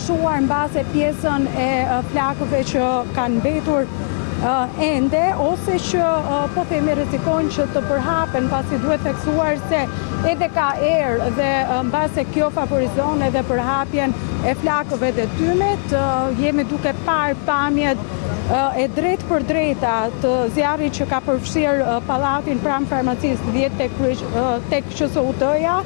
Shuar në base pjesën e flakëve që kanë mbetur ende, ose që po themi rrezikojnë që të përhapen, pasi duhet theksuar se edhe ka erë dhe në base kjo favorizon edhe përhapjen e flakëve dhe tymet. Jemi duke parë pamjet e drejt për drejta të zjarrit që ka përfshirë pallatin pranë farmacisë 10 tek QSUT-ja,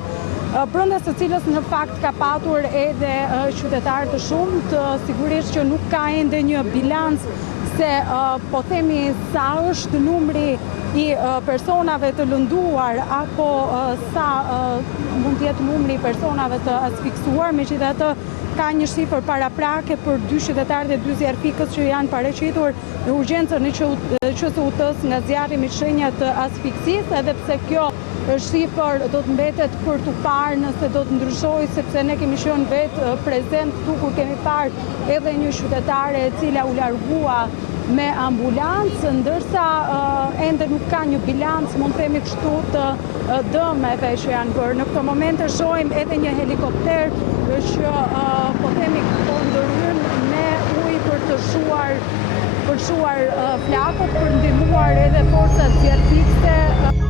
brenda së cilës në fakt ka patur edhe qytetarë të shumt. Sigurisht që nuk ka ende një bilans se po themi sa është numri i personave të lënduar apo sa mund të jetë numri i personave të asfiksuar, megjithatë ka një shifër paraprake për 2 qytetarë dhe 2 zjarfikës që janë paraqitur në urgjencën e QSUT-s nga zjarri me shenja të asfiksisë, edhe pse kjo shifër do të mbetet për të parë nëse do të ndryshojë, sepse ne kemi qenë vetë prezent këtu kur kemi parë edhe një qytetare e cila u largua me ambulancë, ndërsa ende nuk ka një bilans, mund të themi kështu, të dëmeve që janë bërë. Në këtë moment shohim edhe një helikopter që po themi po ndërhyn me ujë për të shuar flakët, për ndihmuar edhe forcat zjarfikëse.